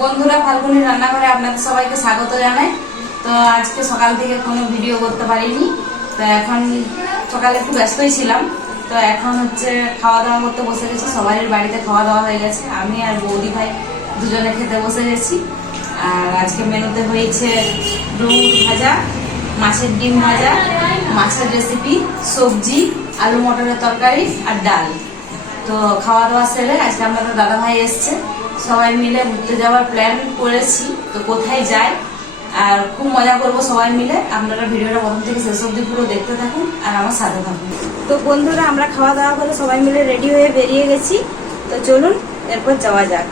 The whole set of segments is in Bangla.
বন্ধুরা, ফাল্গুনি রান্নাঘরে আপনাদের সবাইকে স্বাগত জানাই। তো আজকে সকাল থেকে কোনো ভিডিও করতে পারিনি, তো এখন সকালে একটু ব্যস্তই ছিলাম। তো এখন খাওয়া দাওয়া করতে বসে গেছি। সবাই বাড়িতে খাওয়া দাওয়া হয়ে গেছে, আমি আর বৌদি ভাই দুজনে খেতে বসে গেছি। আর আজকে মেনুতে হয়েছে ডুমুর ভাজা, মাছের ডিম ভাজা, মাছের রেসিপি, সবজি, আলু মটরের তরকারি আর ডাল। তো খাওয়া দাওয়া সেরে আজকে আমাদের দাদা ভাই এসছে, সবাই মিলে ঘুরতে যাওয়ার প্ল্যান করেছি। তো কোথায় যাই আর খুব মজা করবো সবাই মিলে। আপনারা ভিডিওটা প্রথম থেকে শেষ অবধি পুরো দেখতে থাকুন আর আমার সাথে থাকুন। তো বন্ধুরা, আমরা খাওয়া দাওয়া করে সবাই মিলে রেডি হয়ে বেরিয়ে গেছি। তো চলুন এরপর যাওয়া যাক।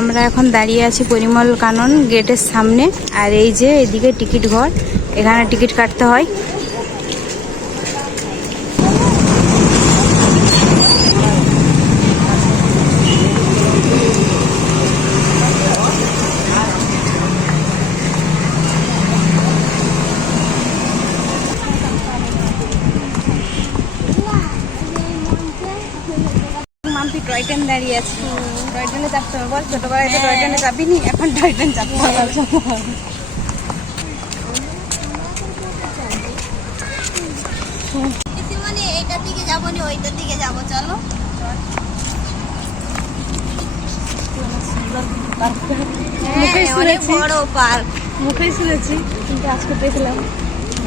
আমরা এখন দাঁড়িয়ে আছি পরিমল কানন গেটের সামনে। আর এই যে এদিকে টিকিট ঘর, এখানে টিকিট কাটতে হয়। টয় ট্রেন দাঁড়িয়ে আছে, টয় ট্রেনে চাপতে হবে। বল, ছোটবেলায় তো টয় ট্রেনে চাপিনি, এখন টয় ট্রেন চাপতে হবে। এইটার দিকে যাবো না ওইটার দিকে যাবো, চলো। বড় পার্ক, মুখেই শুনেছি কিন্তু আজকে দেখলাম,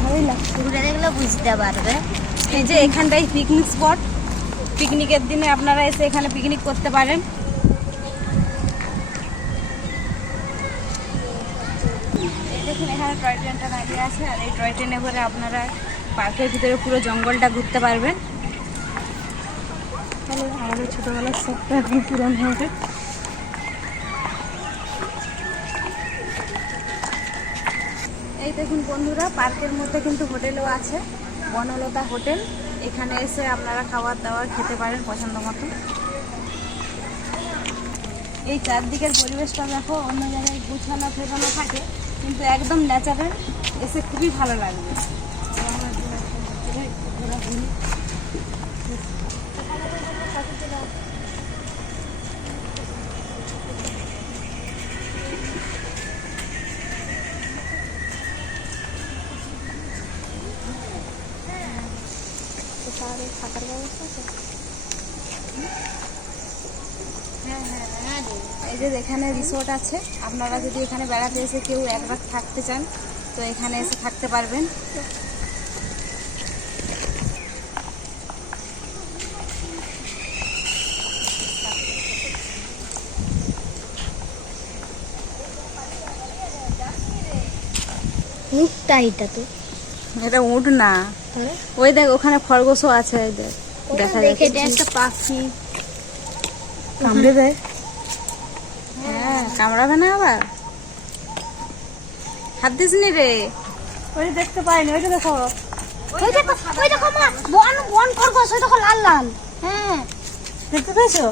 ভালোই লাগছে। ঘুরে দেখলে বুঝতে পারবে। এই যে এখানটাই পিকনিক স্পট, পিকনিকের দিনে আপনারা এসে এখানে পিকনিক করতে পারেন। এই দেখুন, এখানে টয় ট্রেনটা দাঁড়িয়ে আছে। আর এই টয় ট্রেনে করে আপনারা পার্কের ভিতরে পুরো জঙ্গলটা ঘুরতে পারবেন। তাহলে আমাদের ছোটবেলার সবটা এখন পূরণ হবে। এই দেখুন বন্ধুরা, পার্কের মধ্যে কিন্তু হোটেলও আছে, বনলতা হোটেল। এখানে এসে আপনারা খাবার দাবার খেতে পারেন পছন্দ মতো। এই চারদিকের পরিবেশটা দেখো, অন্য জায়গায় গুছানো ফেরানো থাকে, কিন্তু একদম ন্যাচারাল, এসে খুবই ভালো লাগবে। থাকার ব্যবস্থা আছে। এই যে এখানে রিসোর্ট আছে, আপনারা যদি এখানে বেড়াতে এসে কেউ এক রাত থাকতে চান তো এখানে এসে থাকতে পারবেন। উঠটা এটা তো, এটা উঠ না, ওই দেখ ওখানে খরগোশও আছে। এই দেখ, দেখা যাচ্ছে একটা পাখি কামড়ে দেয়। হ্যাঁ, কামড়াবে না আবার, হাত দিস নি রে। ওই দেখতে পাইনি, ওইটা দেখো, ওই দেখো, ওই দেখো মা, বন বন খরগোশ, ওই দেখো লাল লাল। হ্যাঁ, দেখতে পেয়েছো?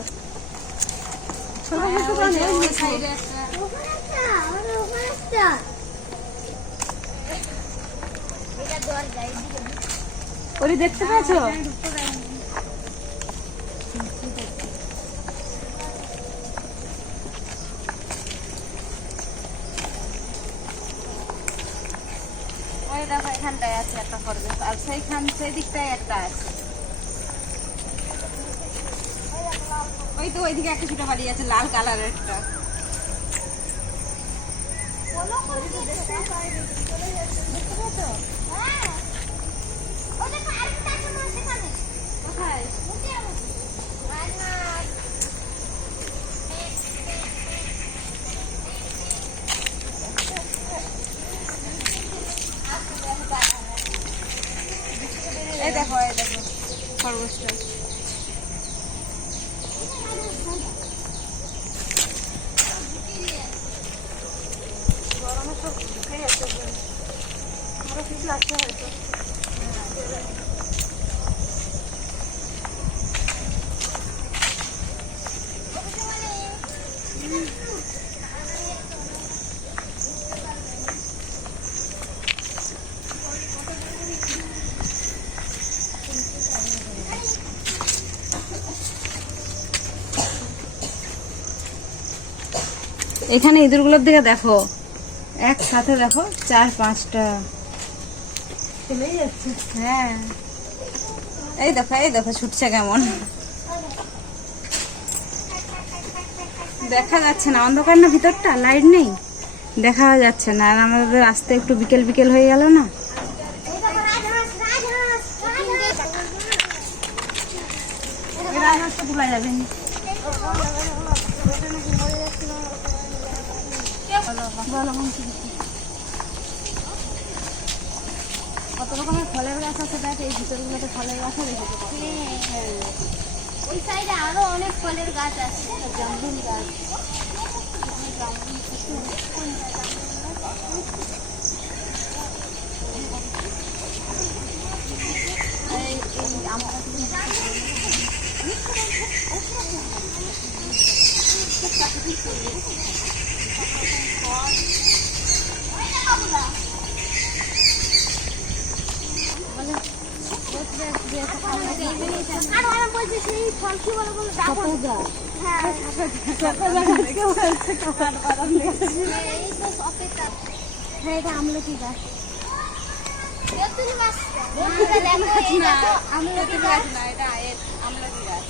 ওই দেখতে পেয়েছো? ওই দেখো, এখানটায় আছে একটা খরগোশ, আর সেই দিকটায় একটা আছে। ওই তো ওইদিকে একটা ছোট বাড়ি আছে, লাল কালারের একটা। কোথায়? এই দেখো খরগোশটা। গরমে সব শুকিয়ে যাচ্ছে, আরো শীত লাগছে হয়তো। এখানে ইঁদুরগুলোর দিকে দেখো, একসাথে দেখো 4-5টা চলেই যাচ্ছে। হ্যাঁ, এই দেখো ছুটছে কেমন, দেখা যাচ্ছে না, অন্ধকার না ভিতরটা, লাইট নেই, দেখা যাচ্ছে না। আর আমাদের আসতে একটু বিকেল বিকেল হয়ে গেল না। রাজহাঁসটা তোলা যাবে না। কত রকমের ফলের গাছ আছে দেখ, এই ভিতরগুলোতে ফলের গাছও দেখেছে। ওই সাইডে আরো অনেক ফলের গাছ আছে, জামরুল গাছ। আমলকি গাছ, আমলকি গাছ না, এটা আমলকি গাছ।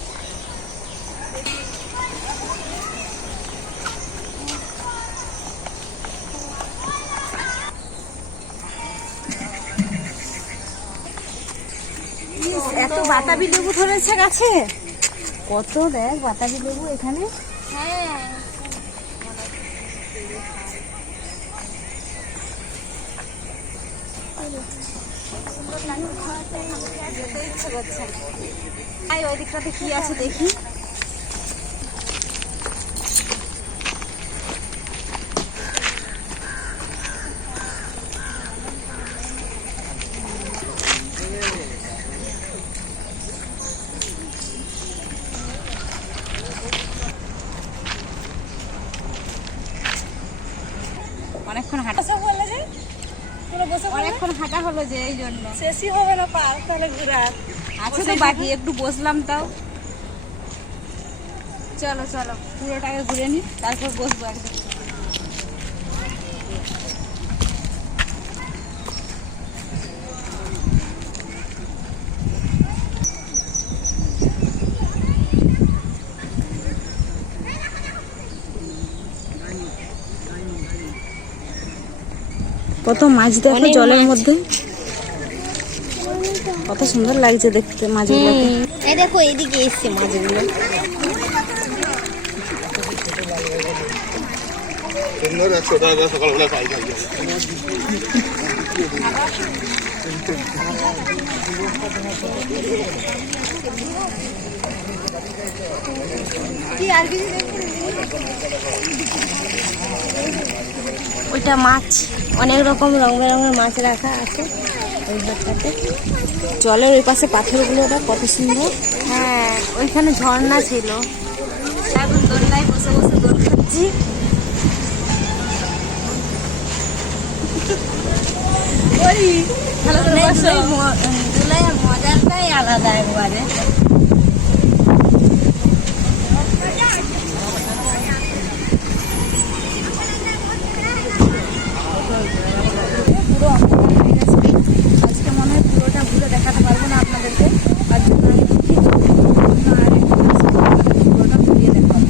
এত বাতাবি লেবু ধরেছে গাছে, কত দেখ বাতাবি লেবু এখানে। হ্যাঁ, যেতে ইচ্ছে করছে। ওই দিকটাতে কি আছে দেখি। অনেকক্ষণ হাঁটা বলে যে অনেকক্ষণ হাঁটা হলো, যে এই জন্য শেষই হবে না পার, তাহলে ঘুরার আছে তো বাকি, একটু বসলাম তাও। চলো চলো পুরোটাকে ঘুরে নি, তারপর বসবো একদম। কত মাছ দেখো জলের মধ্যে, কত সুন্দর লাগছে দেখতে মাছগুলোকে। এই দেখো এইদিকে এসছে মাছগুলো। সকালবেলা পাই খাই ওইটা মাছ, অনেক রকম রং বেরঙের মাছ রাখা আছে ওই ঘরটাতে। জলের ওই পাশে পাথরগুলো কত সুন্দর। হ্যাঁ, ওইখানে ঝর্ণা ছিল। এখন দোলনায় বসে বসে দোল খাচ্ছি। ওই ভালো করে বসো। মজাটাই আলাদা একবারে। আজকে মনে হয় পুরোটা ঘুরে দেখাতে পারবো না আপনাদেরকে, আর জন্য আমি দুঃখিত। পুরোটা ঘুরিয়ে দেখাবো।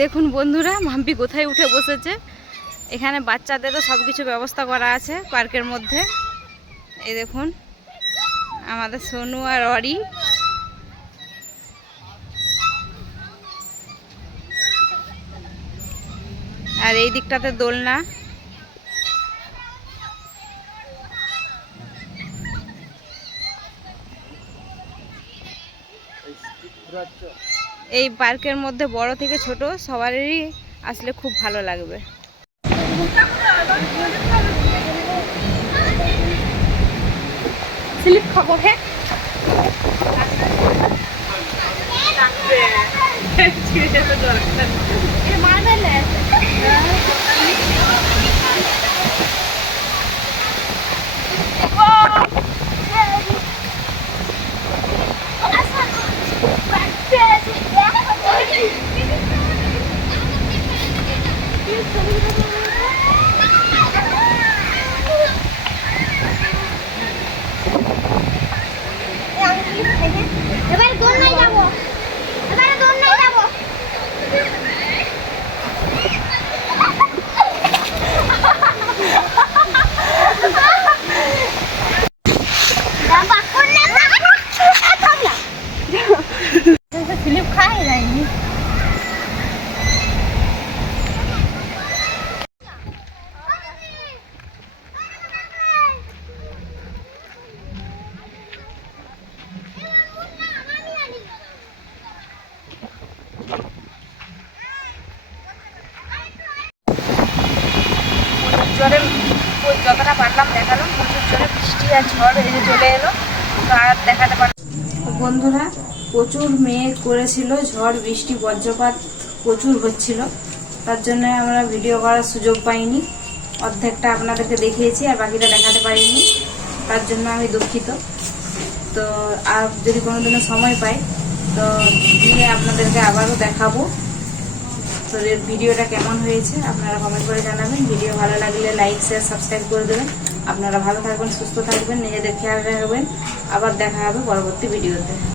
দেখুন বন্ধুরা, মাম্পি কোথায় উঠে বসেছে। এখানে বাচ্চাদেরও সব কিছু ব্যবস্থা করা আছে পার্কের মধ্যে। এই দেখুন আমাদের সোনু আর অরি। আর এই দিকটাতে দোলনা। এই পার্কের মধ্যে বড় থেকে ছোট সবারই আসলে খুব ভালো লাগবে। স্লিপ খাবো। হ্যাঁ এবারে দোলনায় যাবো, এবারে দোলনায় যাবো। ফিলিপ খাই যায়নি। জোরে যতটা পারলাম দেখালাম। প্রচুর জোরে বৃষ্টি আর ঝড় এসে চলে এলো, তো আর দেখাতে পারলাম। বন্ধুরা, প্রচুর মেঘ করেছিল, ঝড় বৃষ্টি বজ্রপাত প্রচুর হচ্ছিল, তার জন্য আমরা ভিডিও করার সুযোগ পাইনি। অর্ধেকটা আপনাদেরকে দেখিয়েছি আর বাকিটা দেখাতে পারিনি, তার জন্য আমি দুঃখিত। তো আর যদি কোনোদিনও সময় পাই তো দিয়ে আপনাদেরকে আবারও দেখাবো। তো ভিডিওটা কেমন হয়েছে আপনারা কমেন্ট করে জানাবেন। ভিডিও ভালো লাগলে লাইক শেয়ার সাবস্ক্রাইব করে দেবেন। আপনারা ভালো থাকবেন, সুস্থ থাকবেন, নিজেদের খেয়াল রাখবেন। আবার দেখা হবে পরবর্তী ভিডিওতে।